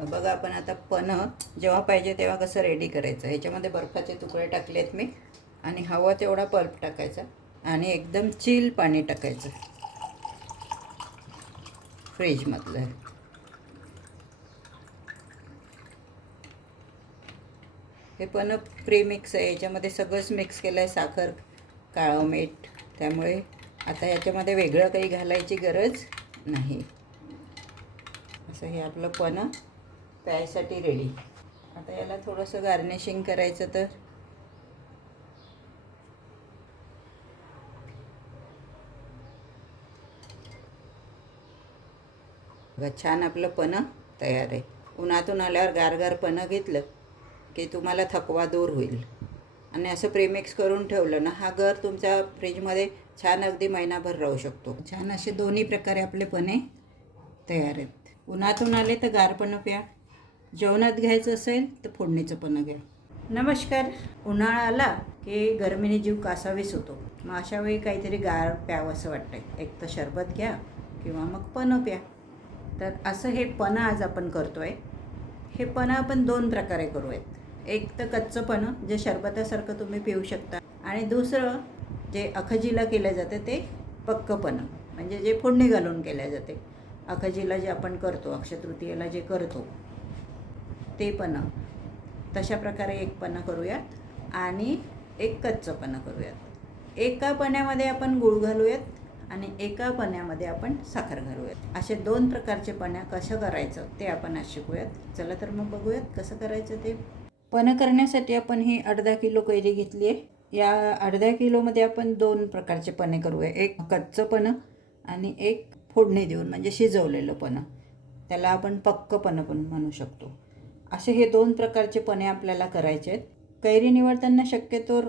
बघा आपण आता पन्ह जेव्हा पाहिजे तेव्हा कसं रेडी करायचं? ह्याच्यामध्ये बर्फाचे तुकडे टाकलेत मी आणि हवा तेवढा पल्प टाकायचा आणि एकदम चिल पाणी टाकायचं. फ्रीजमधलं हे पण प्रीमिक्स आहे. याच्यामध्ये सगळंच मिक्स केलं आहे साखर काळं मीठ. त्यामुळे आता याच्यामध्ये वेगळं काही घालायची गरज नाही. असं हे आपलं पण प्यायसाठी रेडी आता याला थोडंसं गार्निशिंग करायचं तर. छान आपलं पणं तयार आहे. उन्हातून आल्यावर गारगार पणं घेतलं की तुम्हाला थकवा दूर होईल. आणि असं प्रेमिक्स करून ठेवलं ना हा घर तुमच्या फ्रीजमध्ये छान अगदी महिनाभर राहू शकतो. छान असे दोन्ही प्रकारे आपले पणे तयार आहेत. उन्हातून आले तर गारपणं प्या. जेवणात घ्यायचं असेल तर फोडणीचं पण घ्या. नमस्कार. उन्हाळा आला की गरमीने जीव कासावीस होतो. मग अशा वेळी काहीतरी गार प्यावं असं वाटतं एक तर शरबत घ्या किंवा मग पणं प्या. तर असं हे पनं आज आपण करतो आहे हे पनं आपण दोन प्रकारे करूयात. एक तर कच्चं पनं जे शरबतासारखं तुम्ही पिऊ शकता. आणि दुसरं जे अखजीला केलं जातं ते पक्कपणं म्हणजे जे फोडणी घालून केल्या जाते. अखजीला जे आपण करतो अक्षतृतीयेला जे करतो ते पन्ह तशा प्रकारे एक पन्ह करूयात आणि एक कच्चं पन्ह करूयात. एका पण्यामध्ये आपण गूळ घालूयात आणि एका पण्यामध्ये आपण साखर घालूयात. असे दोन प्रकारचे पण्या कसं करायचं ते आपण आज शिकूयात. चला तर मग बघूयात कसं करायचं ते. पणं करण्यासाठी आपण ही अर्धा किलो कैरी घेतली आहे. या अर्ध्या किलोमध्ये आपण दोन प्रकारचे पणे करूया. एक कच्चं पणं आणि एक फोडणी देऊन म्हणजे शिजवलेलं पणं. त्याला आपण पक्क पण म्हणू शकतो. असे हे दोन प्रकारचे पणे आपल्याला करायचे आहेत. कैरी निवडताना शक्यतो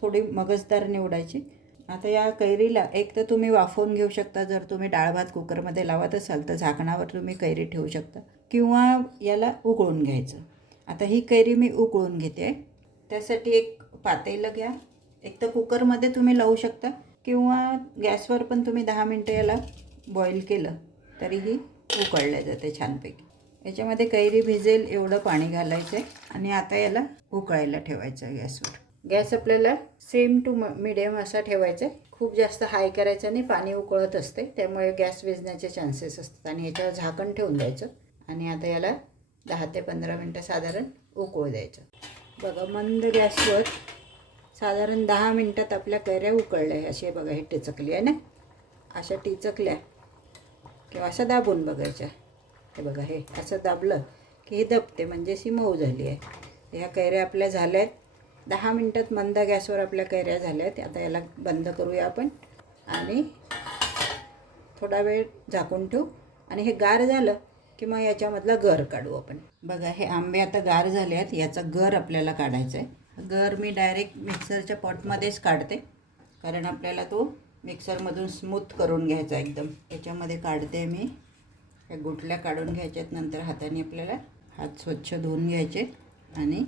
थोडी मगजदार निवडायची. आता या कैरीला एक तर तुम्ही वाफवून घेऊ शकता जर तुम्ही डाळ भात कुकरमध्ये लावत असाल तर झाकणावर तुम्ही कैरी ठेवू शकता किंवा याला उकळून घ्यायचं. आता ही कैरी मी उकळून घेते. आहे त्यासाठी एक पातेलं घ्या. एक तर कुकरमध्ये तुम्ही लावू शकता किंवा गॅसवर पण तुम्ही दहा मिनटं याला बॉईल केलं तरीही उकळल्या जाते छानपैकी. याच्यामध्ये कैरी भिजेल एवढं पाणी घालायचं आहे आणि आता याला उकळायला ठेवायचं आहे गॅसवर. गॅस आपल्याला सेम टू मिडियम असा ठेवायचा आहे खूप जास्त हाय करायचं नाही पाणी उकळत असते त्यामुळे गॅस विजण्याचे चान्सेस असतात आणि याच्यावर झाकण ठेवून द्यायचं. आणि आता याला दहा ते पंधरा मिनटं साधारण उकळू द्यायचं. बघा मंद गॅसवर साधारण दहा मिनटात आपल्या कैऱ्या उकळल्या आहे. असे बघा हे टिचकली आहे ना? अशा टिचकल्या किंवा असं दाबून बघायच्या. हे बघा हे असं दाबलं की हे दबते म्हणजे अशी मऊ झाली आहे. ह्या कैऱ्या आपल्या झाल्या आहेत. दहा मिनटात मंद गॅसवर आपल्या कैऱ्या झाल्या आहेत. आता याला बंद करूया आपण. आणि थोडा वेळ झाकून ठेवू. आणि हे गार झालं की मग याच्यामधला गर काढू आपण. बघा हे आंबे आता गार झाले आहेत. याचा गर आपल्याला काढायचा आहे. गर मी डायरेक्ट मिक्सरच्या पॉटमध्येच काढते. कारण आपल्याला तो मिक्सरमधून स्मूथ करून घ्यायचा एकदम. याच्यामध्ये काढते मी. ह्या गुठल्या काढून घ्यायच्यात. नंतर हाताने आपल्याला हात स्वच्छ धुवून घ्यायचे आणि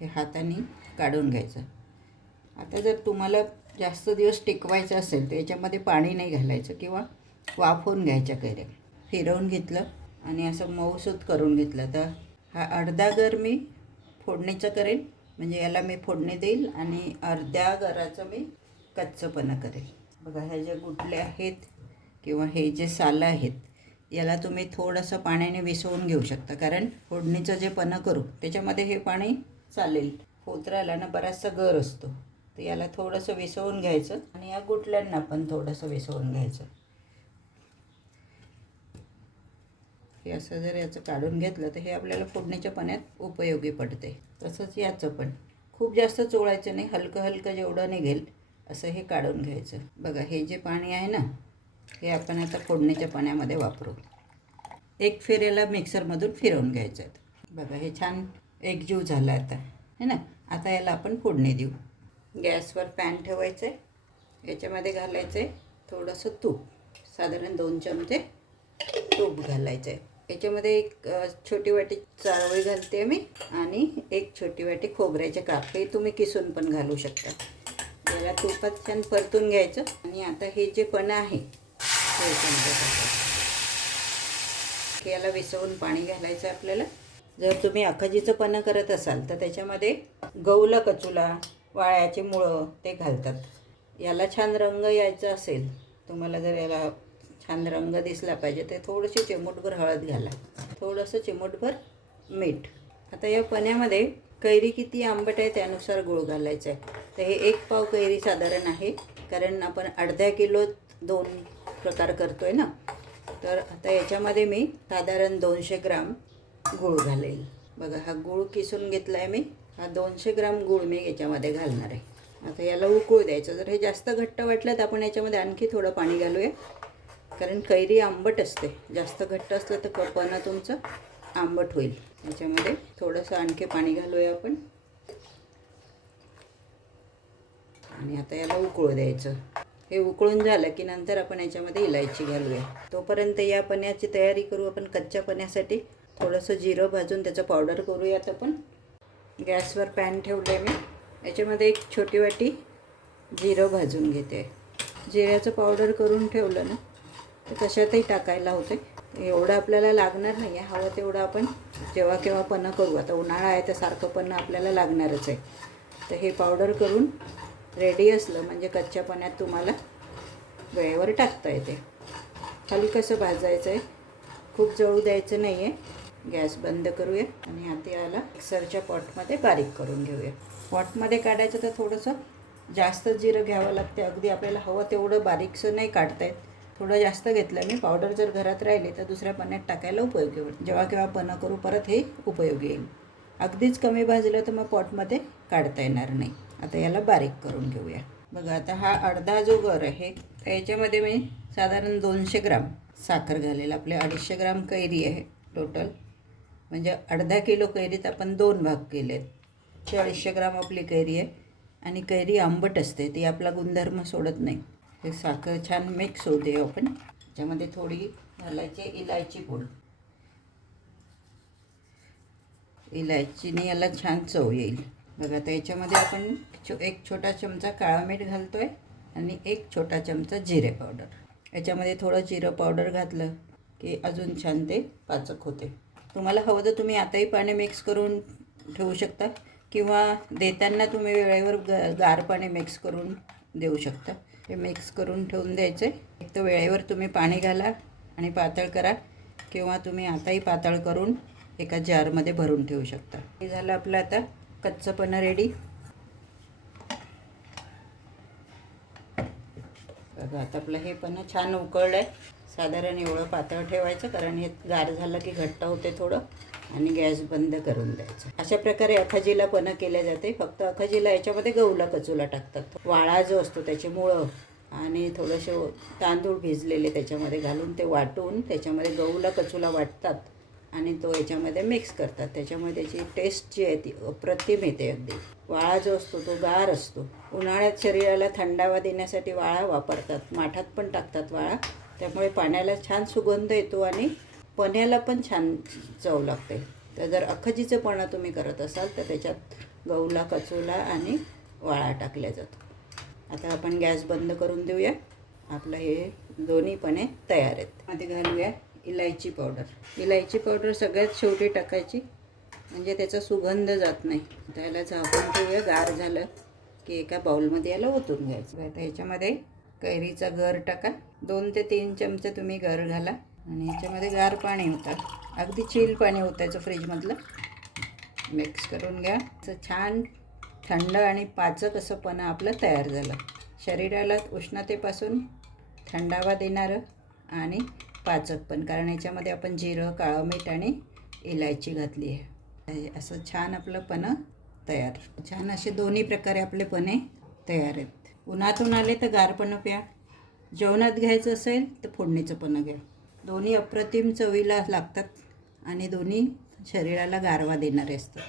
हे हाताने काढून घ्यायचं. आता जर तुम्हाला जास्त दिवस टिकवायचं असेल तर याच्यामध्ये पाणी नाही घालायचं किंवा वाफवून घ्यायच्या कैऱ्या फिरवून घेतलं आणि असं मऊसूत करून घेतलं. तर हा अर्धा गर मी फोडणीचं करेन. म्हणजे याला मी फोडणी देईल आणि अर्ध्या घराचं मी कच्चंपणा करेल. बघा ह्या ज्या गुटले आहेत किंवा हे जे सालं आहेत याला तुम्ही थोडंसं पाण्याने विसवून घेऊ शकता. कारण फोडणीचं जे पणं करू त्याच्यामध्ये हे पाणी चालेल. फोतराला ना बराचसा गर असतो. तर याला थोडंसं विसवून घ्यायचं आणि या गुटल्यांना पण थोडंसं विसवून घ्यायचं. हे असं जर याचं काढून घेतलं तर हे आपल्याला फोडणीच्या पाण्यात उपयोगी पडते. तसंच याचं पण. खूप जास्त चोळायचं नाही हलकं हलकं जेवढं निघेल असं हे काढून घ्यायचं. बघा हे जे पाणी आहे ना हे आपण आता फोडणीच्या पाण्यामध्ये वापरू. एक फेरेला मिक्सरमधून फिरवून घ्यायचं आहे. बघा हे छान एकजीव झालं आता. है ना? आता याला आपण फोडणी देऊ. गॅसवर पॅन ठेवायचं आहे. याच्यामध्ये घालायचं आहे थोडंसं तूप. साधारण दोन चमचे तूप घालायचं आहे. याच्यामध्ये एक छोटी वाटी चारोळी घालते मी आणि एक छोटी वाटी खोबऱ्याचे काप हे तुम्ही किसून पण घालू शकता. याला तुपात छान परतून घ्यायचं आणि आता हे जे पण आहे ते याला विसवून पाणी घालायचं आहे आपल्याला. जर तुम्ही अखजीचं पन्ह करत असाल तर त्याच्यामध्ये गौला कचुला वाळ्याचे मुळं ते घालतात. याला छान रंग यायचा असेल तुम्हाला जर याला छान रंग दिसला पाहिजे तर थोडीशी चिमूटभर हळद घाला. थोडंसं चिमूटभर मीठ. आता या पण्यामध्ये कैरी किती आंबट आहे त्यानुसार गूळ घालायचा आहे. तर हे एक पाव कैरी साधारण आहे कारण आपण अर्ध्या किलो दोन प्रकार करतो आहे ना? तर आता याच्यामध्ये मी साधारण दोनशे ग्राम गूळ घालेल. बघा हा गूळ किसून घेतला आहे मी. हा दोनशे ग्राम गूळ मी याच्यामध्ये घालणार आहे. आता याला उकळू द्यायचं. जर हे जास्त घट्ट वाटलं तर आपण याच्यामध्ये आणखी थोडं पाणी घालूया. कारण कैरी आंबट असते. जास्त घट्ट असलं तर कपनं तुमचं आंबट होईल. याच्यामध्ये थोडंसं आणखी पाणी घालूया आपण. आणि आता याला उकळू द्यायचं. हे उकळून झालं की नंतर आपण याच्यामध्ये इलायची घालूया. तोपर्यंत या पन्याची तयारी करू आपण कच्च्या पन्यासाठी थोडंसं जिरं भाजून त्याचं पावडर करूयात आपण. गॅसवर पॅन ठेवलं आहे मी. याच्यामध्ये एक छोटी वाटी जिरं भाजून घेते. जिऱ्याचं पावडर करून ठेवलं ना तर कशातही टाकायला होते एवढं आपल्याला लागणार नाही आहे. हवं तेवढं आपण जेव्हा केव्हा पन्ह करू. आता उन्हाळा आहे तर सारखं पन्ह आपल्याला लागणारच आहे. तर हे पावडर करून रेडी असलं म्हणजे कच्च्या पाण्यात तुम्हाला वेळेवर टाकता येते. खाली कसं भाजायचं आहे खूप जळू द्यायचं नाही आहे गॅस बंद करूया आणि आता याला मिक्सरच्या पॉटमध्ये बारीक करून घेऊया. पॉटमध्ये काढायचं तर थोडंसं जास्त जिरं घ्यावं लागते. अगदी आपल्याला हवं तेवढं बारीकसं नाही काढता येत. थोडं जास्त घेतलं मी. पावडर जर घरात राहिली तर दुसऱ्या पाण्यात टाकायला उपयोगी होईल. जेव्हा केव्हा पन्ह करू परत हे उपयोगी येईल. अगदीच कमी भाजलं तर मग पॉटमध्ये काढता येणार नाही. आता याला बारीक करून घेऊया. बघा आता हा अर्धा जो गर आहे तर याच्यामध्ये मी साधारण दोनशे ग्राम साखर घालेल. आपले अडीचशे ग्राम कैरी आहे टोटल म्हणजे अर्धा किलो कैरीत आपण दोन भाग केलेत. ते अडीचशे ग्राम आपली कैरी आहे आणि कैरी आंबट असते ती आपला गुणधर्म सोडत नाही. हे साखर छान मिक्स होते आपण. त्याच्यामध्ये थोडी घालायची इलायची पूड. इलायचीने याला छान चव येईल. बघा आता याच्यामध्ये आपण छो एक छोटा चमचा काळा मीठ घालतो आहे आणि एक छोटा चमचा जिरे पावडर. याच्यामध्ये थोडं जिरं पावडर घातलं की अजून छान ते पाचक होते. तुम्हाला हवं तर तुम्ही आताही पाणी मिक्स करून ठेवू शकता किंवा देताना तुम्ही वेळेवर ग गार पाणी मिक्स करून देऊ शकता. हे मिक्स करून ठेवून द्यायचं आहे एक तर वेळेवर तुम्ही पाणी घाला आणि पातळ करा किंवा तुम्ही आताही पातळ करून एका जारमध्ये भरून ठेवू शकता. हे झालं आपलं आता कच्चं पण रेडी बघा आता आपलं हे पण छान उकळलं आहे साधारण एवढं पातळ ठेवायचं कारण हे गार झालं की घट्ट होते थोडं आणि गॅस बंद करून द्यायचं. अशा प्रकारे अखाजीला पण केल्या जाते. फक्त अखजीला याच्यामध्ये गहूला कचूला टाकतात. वाळा जो असतो त्याची मुळं आणि थोडंसे तांदूळ भिजलेले त्याच्यामध्ये घालून ते वाटून त्याच्यामध्ये गहूला कचूला वाटतात. आणि तो याच्यामध्ये मिक्स करतात. त्याच्यामुळे त्याची टेस्ट जी आहे ती अप्रतिम येते अगदी. वाळा जो असतो तो गार असतो. उन्हाळ्यात शरीराला थंडावा देण्यासाठी वाळा वापरतात. माठात पण टाकतात वाळा. त्यामुळे पाण्याला छान सुगंध येतो आणि पण्याला पण छान चव लागते. तर जर अखजीचं पणं तुम्ही करत असाल तर त्याच्यात गहूला कचोला आणि वाळा टाकल्या जातो. आता आपण गॅस बंद करून देऊया. आपलं हे दोन्ही पणे तयार आहेत. मध्ये घालूया. इलायची पावडर इलायची पावडर सगळ्यात शेवटी टाकायची. म्हणजे त्याचा सुगंध जात नाही. त्याला झाकून ठेवूया. गार झालं की एका बाउलमध्ये याला ओतून घ्यायचं. आता ह्याच्यामध्ये कैरीचा गर टाका. दोन ते तीन चमचे तुम्ही गर घाला. आणि ह्याच्यामध्ये गार पाणी होतं अगदी चिल पाणी होतं याचं फ्रीजमधलं मिक्स करून घ्या. असं छान थंड आणि पाचक असं पणं आपलं तयार झालं. शरीराला उष्णतेपासून थंडावा देणारं आणि पाचक पण कारण याच्यामध्ये आपण जिरं काळं मीठ आणि इलायची घातली आहे. असं छान आपलं पणं तयार. छान असे दोन्ही प्रकारे आपले पणे तयार आहेत. उन्हातून आले तर गार पणं प्या. जेवणात घ्यायचं असेल तर फोडणीचं पणं घ्या. दोन्ही अप्रतिम चवीला लागतात आणि दोन्ही शरीराला गारवा देणारे असतात.